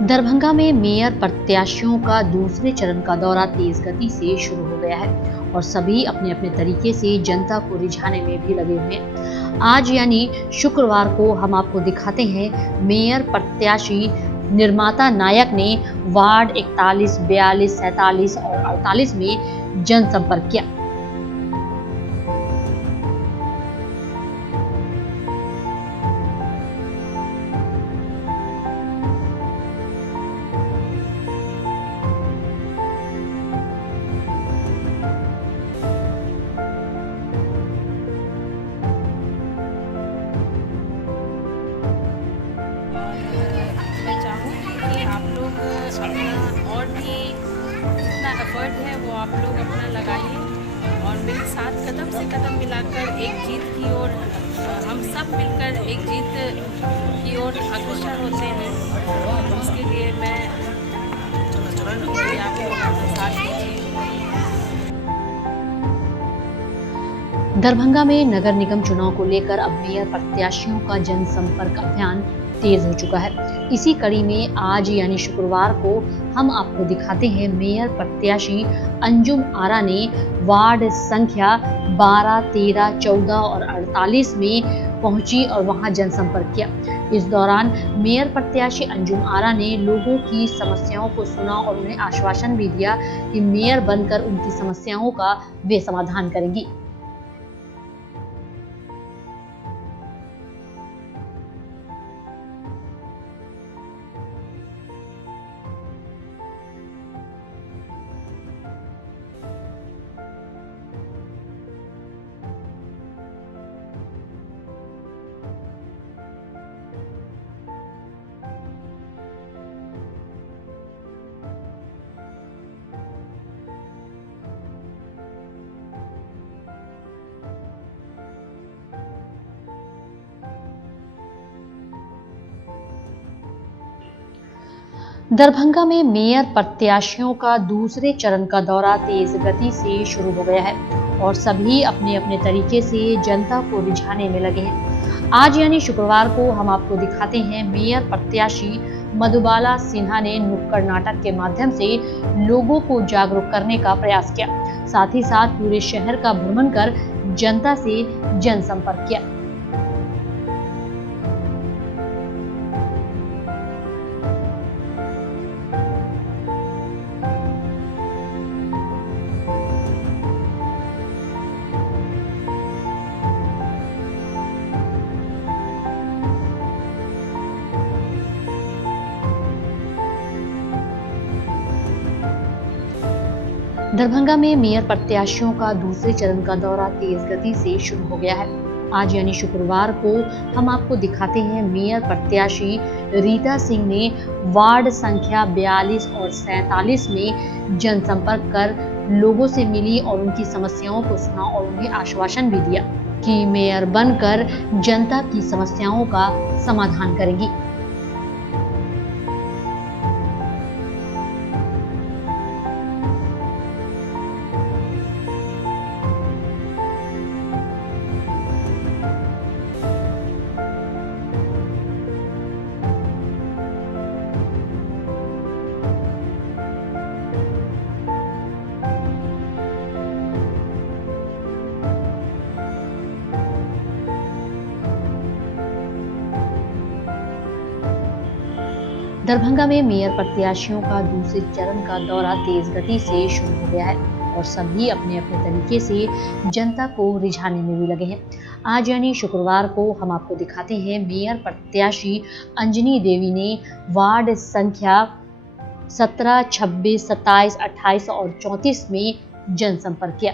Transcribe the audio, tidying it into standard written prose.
दरभंगा में मेयर प्रत्याशियों का दूसरे चरण का दौरा तेज गति से शुरू हो गया है और सभी अपने अपने तरीके से जनता को रिझाने में भी लगे हुए हैं। आज यानी शुक्रवार को हम आपको दिखाते हैं मेयर प्रत्याशी निर्माता नायक ने वार्ड 41, 42, 47 और 48 में जनसंपर्क किया। मैं चाहूँगी कि आप लोग अपना और भी जितना एफर्ट है वो आप लोग अपना लगाइए और मेरे साथ कदम से कदम मिलाकर एक जीत की ओर हम सब मिलकर एक जीत की ओर अग्रसर होते हैं। इसके लिए मैं आप लोग अपना साथ दीजिए। दरभंगा में नगर निगम चुनाव को लेकर अब मेयर प्रत्याशियों का जनसंपर्क अभियान तेज हो चुका है। इसी कड़ी में आज यानी शुक्रवार को हम आपको दिखाते हैं मेयर प्रत्याशी अंजुम आरा ने वार्ड संख्या 12, 13, 14 और 48 में पहुंची और वहां जनसंपर्क किया। इस दौरान मेयर प्रत्याशी अंजुम आरा ने लोगों की समस्याओं को सुना और उन्हें आश्वासन भी दिया कि मेयर बनकर उनकी समस्याओं का वे समाधान करेंगी। दरभंगा में मेयर प्रत्याशियों का दूसरे चरण का दौरा तेज गति से शुरू हो गया है और सभी अपने अपने तरीके से जनता को रिझाने में लगे हैं। आज यानी शुक्रवार को हम आपको दिखाते हैं मेयर प्रत्याशी मधुबाला सिन्हा ने नुक्कड़ नाटक के माध्यम से लोगों को जागरूक करने का प्रयास किया। साथ ही साथ पूरे शहर का भ्रमण कर जनता से जनसंपर्क किया। दरभंगा में मेयर प्रत्याशियों का दूसरे चरण का दौरा तेज गति से शुरू हो गया है। आज यानी शुक्रवार को हम आपको दिखाते हैं मेयर प्रत्याशी रीता सिंह ने वार्ड संख्या 42 और 47 में जनसंपर्क कर लोगों से मिली और उनकी समस्याओं को सुना और उन्हें आश्वासन भी दिया कि मेयर बनकर जनता की समस्याओं का समाधान करेंगी। दरभंगा में मेयर प्रत्याशियों का दूसरे चरण का दौरा तेज गति से शुरू हो गया है और सभी अपने अपने तरीके से जनता को रिझाने में भी लगे हैं। आज यानी शुक्रवार को हम आपको दिखाते हैं मेयर प्रत्याशी अंजनी देवी ने वार्ड संख्या 17, 26, 27, 28 और 34 में जनसंपर्क किया।